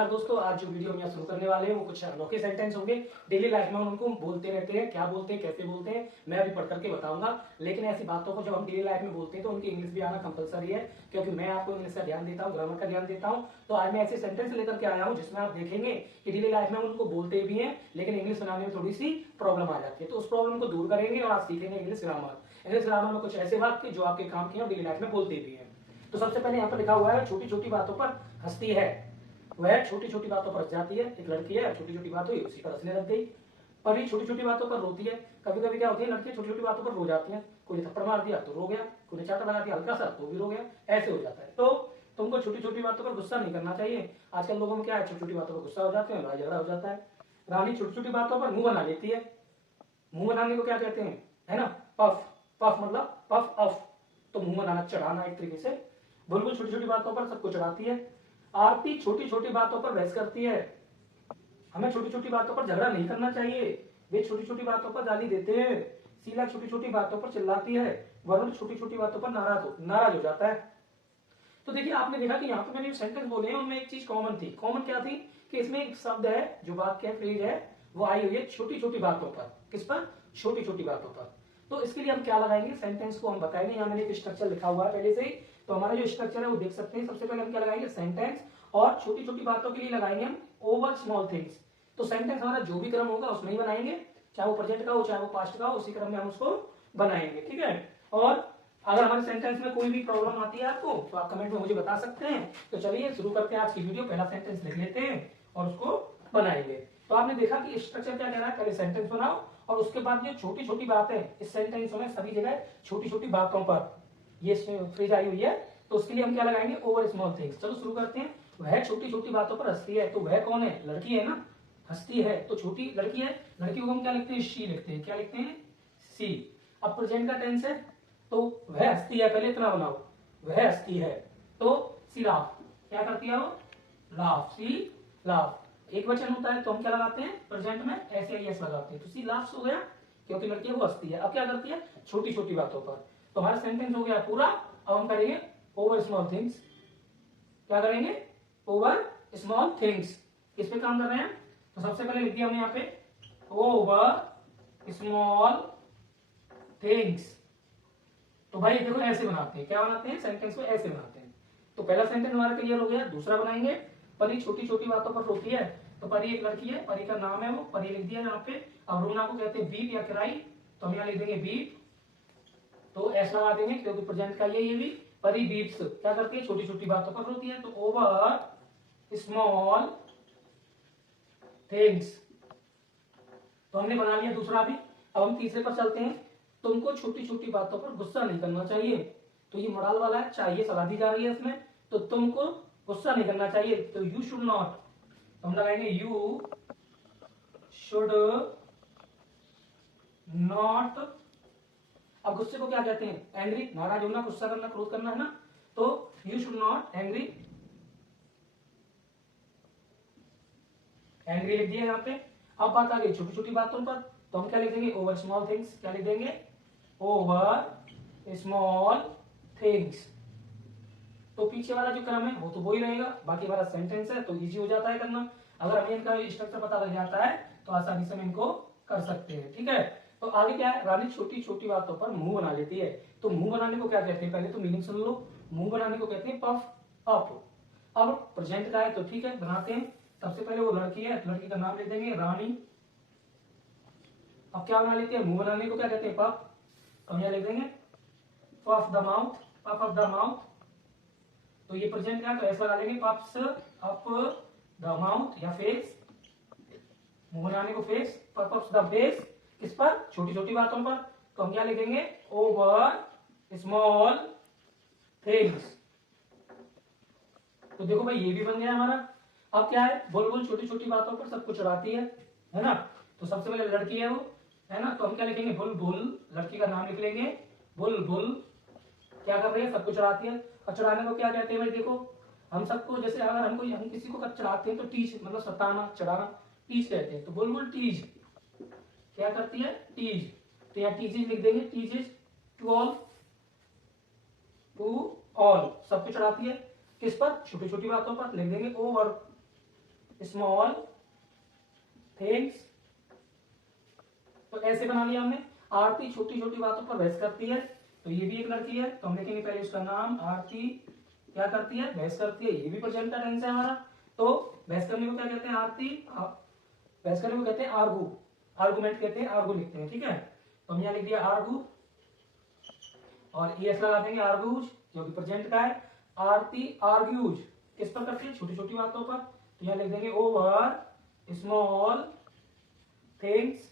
नमस्कार दोस्तों, आज जो वीडियो हम यहाँ शुरू करने वाले हैं वो कुछ अनोखे सेंटेंस होंगे। डेली लाइफ में हम उनको बोलते रहते हैं, क्या बोलते हैं, कैसे बोलते हैं, मैं अभी पढ़ करके बताऊंगा। लेकिन ऐसी बातों को जब हम डेली लाइफ में बोलते हैं तो उनकी इंग्लिश भी आना कंपलसरी है, क्योंकि मैं आपको इंग्लिश का ध्यान देता हूँ, ग्रामर का ध्यान देता हूँ। तो आज मैं ऐसे सेंटेंस लेकर के आया हूँ जिसमें आप देखेंगे कि डेली लाइफ में हम उनको बोलते भी हैं, लेकिन इंग्लिश बनाने में थोड़ी सी प्रॉब्लम आ जाती है। तो उस प्रॉब्लम को दूर करेंगे और आज सीखेंगे इंग्लिश ग्रामर। इंग्लिश ग्रामर में कुछ ऐसे वाक्य जो आपके काम के और डेली लाइफ में बोलते भी हैं। तो सबसे पहले यहाँ पर लिखा हुआ है, छोटी छोटी बातों पर हंसती है। वह छोटी छोटी बातों पर हंस जाती है। एक लड़की है, छोटी छोटी बात हुई उसी पर हंसने लग गई। परी छोटी छोटी बातों पर रोती है। कभी कभी क्या होती है, लड़कियां छोटी छोटी बातों पर रो जाती हैं। कोई थप्पड़ मार दिया तो रो गया, कोई चाटा लगा दिया हल्का सा तो भी रो गया, ऐसे हो जाता है। तो तुमको छोटी छोटी बातों पर गुस्सा नहीं करना चाहिए। आजकल लोगों में क्या है, छोटी छोटी बातों पर गुस्सा हो जाते हैं, लड़ाई झगड़ा हो जाता है। रानी छोटी छोटी बातों पर मुंह बना लेती है। मुंह बनाने को क्या कहते हैं, है ना, पफ। पफ मतलब पफ अफ, तो मुंह बनाना, चढ़ाना एक तरीके से। बुलबुल छोटी छोटी बातों पर सबको चढ़ाती है। आरती छोटी छोटी बातों पर बहस करती है। हमें छोटी छोटी बातों पर झगड़ा नहीं करना चाहिए, वे छोटी छोटी बातों पर गाली देते हैं। शीला छोटी छोटी बातों पर चिल्लाती है। वरुण छोटी छोटी बातों पर नाराज हो जाता है। तो देखिए, आपने देखा कि यहाँ पे मैंने जो सेंटेंस बोले हैं उनमें एक चीज कॉमन थी। कॉमन क्या थी कि इसमें एक शब्द है, जो वाक्य है, फ्रेज है, वो आई हुई है छोटी छोटी बातों पर। किस पर? छोटी छोटी बातों पर। तो इसके लिए हम क्या लगाएंगे, सेंटेंस को हम बताएंगे। यहाँ मैंने एक स्ट्रक्चर लिखा हुआ है पहले से ही, तो हमारा जो स्ट्रक्चर है वो देख सकते हैं। सबसे पहले हम क्या लगाएंगे, सेंटेंस, और छोटी छोटी बातों के लिए लगाएंगे हम ओवर स्मॉल थिंग्स। तो सेंटेंस हमारा जो भी क्रम होगा उसमें ही बनाएंगे, चाहे वो प्रेजेंट का हो चाहे वो पास्ट का हो, उसी क्रम में हम उसको बनाएंगे। ठीक है। और अगर हमारे सेंटेंस में कोई भी प्रॉब्लम आती है आपको, तो आप कमेंट में मुझे बता सकते हैं। तो चलिए शुरू करते हैं आज की वीडियो। पहला सेंटेंस लिख लेते हैं और उसको बनाएंगे। तो आपने देखा कि स्ट्रक्चर क्या कह रहा है, पहले सेंटेंस बनाओ और उसके बाद ये छोटी छोटी बातें, इस सेंटेंस में सभी जगह छोटी छोटी बातों पर ये फ्रेज आई हुई है, तो उसके लिए हम क्या लगाएंगे, ओवर स्मॉल थिंग्स। चलो शुरू करते हैं। वह छोटी छोटी बातों पर हंसती है, तो वह कौन है, लड़की है ना, हंसती है तो छोटी लड़की है। लड़की को हम क्या लिखते हैं, शी लिखते हैं। क्या लिखते हैं, सी। अब प्रेजेंट का टेंस है, तो वह हंसती है, पहले इतना बनाओ, वह हंसती है तो सी लाफ। क्या करती है वो, लाफ, सी लाफ। एक वचन होता है तो हम क्या लगाते हैं, प्रेजेंट में एस या एस लगाते हैं। तो सी लाफ्स हो गया, क्योंकि लड़की वो हंसती है। अब क्या करती है, छोटी छोटी बातों पर। तो हमारा सेंटेंस हो गया पूरा। अब हम करेंगे ओवर स्मॉल थिंग्स। क्या करेंगे, ओवर स्मॉल थिंग्स। किस पे काम कर रहे हैं, तो सबसे पहले लिख दिया हमने यहाँ पे ओवर स्मॉल थिंग्स। तो भाई देखो, ऐसे बनाते हैं, क्या बनाते हैं, सेंटेंस को ऐसे बनाते हैं। तो पहला सेंटेंस हमारा क्लियर हो गया। दूसरा बनाएंगे, परी छोटी छोटी बातों पर रोती है। तो परी एक लड़की है, परी का नाम है वो, परी लिख दिया यहाँ पे। अब रोना को कहते हैं बीप या किराई, तो हम यहाँ लिख देंगे बीप। तो ऐसा लगा देंगे क्योंकि प्रेजेंट का ये भी। परी बीप्स क्या करती है, छोटी छोटी बातों पर रोती है। तो ओवर स्मॉल थिंग्स। तो हमने बना लिया दूसरा भी। अब हम तीसरे पर चलते हैं। तुमको छोटी छोटी बातों पर गुस्सा नहीं करना चाहिए। तो ये मोरल वाला है, चाहिए सलाह दी जा रही है इसमें। तो तुमको गुस्सा नहीं करना चाहिए, तो यू शुड नॉट। तो हम लगाएंगे यू शुड नॉट। अब गुस्से को क्या कहते हैं, एंग्री, नाराज होना, गुस्सा करना, क्रोध करना, है ना। तो you should not angry, angry लिख दिया यहाँ पे। अब बात आ गई छोटी छोटी बातों पर, तो हम क्या लिख देंगे, ओवर स्मॉल थिंग्स। क्या लिख देंगे, ओवर स्मॉल थिंग्स। तो पीछे वाला जो क्रम है वो तो वही रहेगा, बाकी हमारा सेंटेंस है तो इजी हो जाता है करना। अगर हमें इनका स्ट्रक्चर पता लग जाता है तो आसानी से हम इनको कर सकते हैं। ठीक है। तो आगे क्या है, रानी छोटी छोटी बातों पर मुंह बना लेती है। तो मुंह बनाने को क्या कहते हैं, पहले तो मीनिंग सुन लो। मुंह बनाने को कहते हैं पफ अप। अब प्रेजेंट का है तो ठीक है, बनाते हैं। सबसे पहले वो लड़की है, लड़की का नाम लिख देंगे रानी। अब क्या बना लेते हैं, मुंह बनाने को क्या कहते हैं, पफ। तो हम यहाँ लिख देंगे puff the mouth, puff of the mouth. तो ये प्रेजेंट का, तो ऐसा लगा लेंगे पफ्स अप द माउथ या फेस। मुंह बनाने को face, puff of the face. किस पर, छोटी छोटी बातों पर। तो हम क्या लिखेंगे, ओवर स्मॉल थिंग्स। तो देखो भाई, ये भी बन गया हमारा। अब क्या है, बुलबुल छोटी छोटी बातों पर सबको चढ़ाती है ना। तो सबसे पहले लड़की है वो, है ना, तो हम क्या लिखेंगे, बुलबुल, लड़की का नाम लिख लेंगे बुलबुल। क्या कर रही है, सबको चढ़ाती है। और चढ़ाने को क्या कहते हैं भाई, देखो हम सबको, जैसे अगर हम किसी को चढ़ाते हैं तो टीच, मतलब सताना, चढ़ाना, टीच कहते हैं। तो बुलबुल टीज, क्या करती है, टीज। तो यहाँ टीचेज लिख देंगे, teaches to all, to all, सबको चढ़ाती है। किस पर, छोटी छोटी बातों पर। लिख देंगे ओवर स्मॉल थिंग्स। तो ऐसे बना लिया हमने। आरती छोटी छोटी बातों पर बहस करती है, तो ये भी एक लड़की है, तो हम लिखेंगे पहले उसका नाम। आरती क्या करती है? बहस करती है। ये भी प्रेजेंट का टेंस है हमारा। तो बहस करने को क्या कहते हैं? आरती। बहस करने को कहते हैं आर्गू। आर्गुमेंट कहते हैं, आर्गू लिखते हैं, ठीक है। तो हम यहाँ लिख दिया आर्गू और ES लगा देंगे, आर्गूज, जो कि प्रेजेंट का है। आरती आर्ग्यूज किस पर करती है? छोटी छोटी बातों पर। तो यहाँ लिख देंगे ओवर स्मॉल थिंग्स।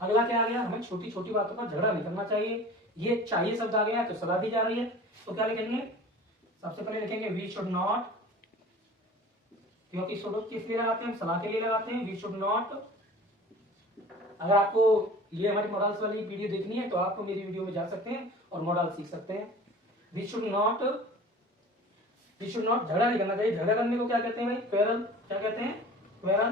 अगला क्या आ गया? हमें छोटी छोटी बातों पर झगड़ा नहीं करना चाहिए। ये चाहिए शब्द आ गया तो सलाह दी जा रही है, तो क्या लिखेंगे? सबसे पहले लिखेंगे वी शुड नॉट, क्योंकि शुड किस लिए लगाते हैं? हम सलाह के लिए लगाते हैं। We should not. अगर आपको ये हमारी मॉडल्स वाली वीडियो देखनी है तो आप मेरी वीडियो में जा सकते हैं और मॉडल सीख सकते हैं। वी शुड नॉट झगड़ा नहीं करना चाहिए। झगड़ा करने को क्या कहते हैं भाई? क्वेरल। क्या कहते हैं? क्वेरल।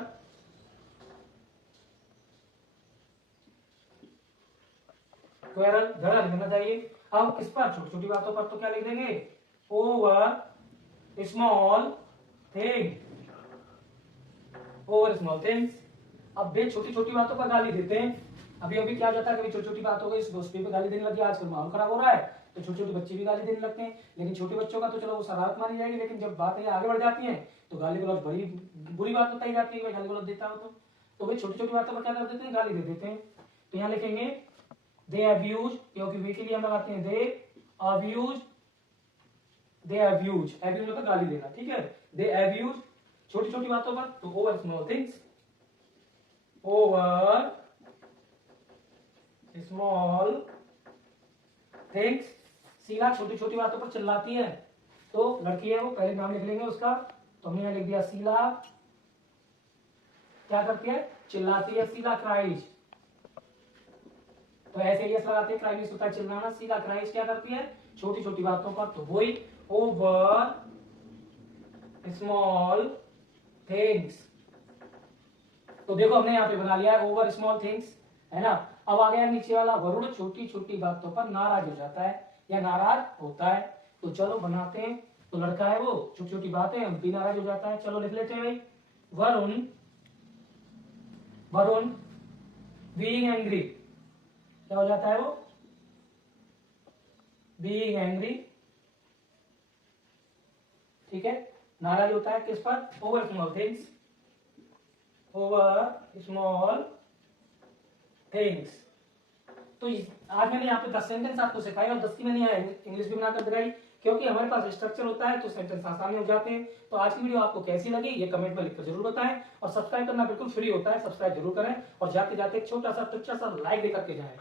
क्वेरल, झगड़ा नहीं करना चाहिए। अब किस पर? छोटी छोटी बातों पर। तो क्या लिख देंगे? Over small thing. Over small things. अब वे छोटी छोटी बातों पर गाली देते हैं। अभी अभी क्या जाता है, कभी छोटी छोटी बातों को इस दोस्ती पे गाली देने लगी। आजकल माहौल खराब हो रहा है तो छोटे छोटे बच्चे भी गाली देने लगते हैं। लेकिन छोटे बच्चों का तो चलो वो शरारत मानी जाएगी, लेकिन जब बातें आगे बढ़ जाती है तो गाली गलौज बड़ी बुरी बात बताई जाती है। गाली गलौज देता हो तो वे छोटी छोटी बातों पर क्या कर देते हैं? गाली दे देते हैं। तो यहाँ लिखेंगे दे अब्यूज, क्योंकि वे के लिए हम लगाते हैं दे अब्यूज। दे अब्यूज, अब्यूज मतलब गाली देना, ठीक है। दे अब्यूज छोटी छोटी बातों पर। तो over small things, over small things. Sheela छोटी छोटी बातों पर चिल्लाती है, तो लड़की है वो, पहले नाम लिख लेंगे उसका। तो हमने यहाँ लिख दिया शीला क्या करती है? चिल्लाती है। शीला क्राइज। तो ऐसे ही लगाते हैं, क्राइज होता है चिल्लाना। शीला क्राइज क्या करती है? छोटी छोटी बातों पर। तो वही ओवर स्मॉल थिंग्स। तो देखो हमने यहाँ पे बना लिया है ओवर स्मॉल थिंग्स, है ना। अब आ गया नीचे वाला, वरुण छोटी छोटी बातों पर नाराज हो जाता है या नाराज होता है। तो चलो बनाते हैं। तो लड़का है वो, छोटी छोटी बातें हम भी नाराज हो जाता है। चलो लिख लेते हैं भाई। वरुण वरुण बीइंग एंग्री क्या हो जाता है? वो बीइंग एंग्री, ठीक है। नाराज होता है किस पर? Over small things. Over small things. तो आज मैंने यहाँ पे 10 सेंटेंस आपको सिखाए और 10 की मैंने यहाँ इंग्लिश भी बनाकर दिखाई, क्योंकि हमारे पास स्ट्रक्चर होता है तो सेंटेंस आसानी हो जाते हैं। तो आज की वीडियो आपको कैसी लगी ये कमेंट में लिखकर जरूर बताएं, और सब्सक्राइब करना बिल्कुल फ्री होता है, सब्सक्राइब जरूर करें। और जाते जाते एक छोटा सा लाइक देकर के जाएं।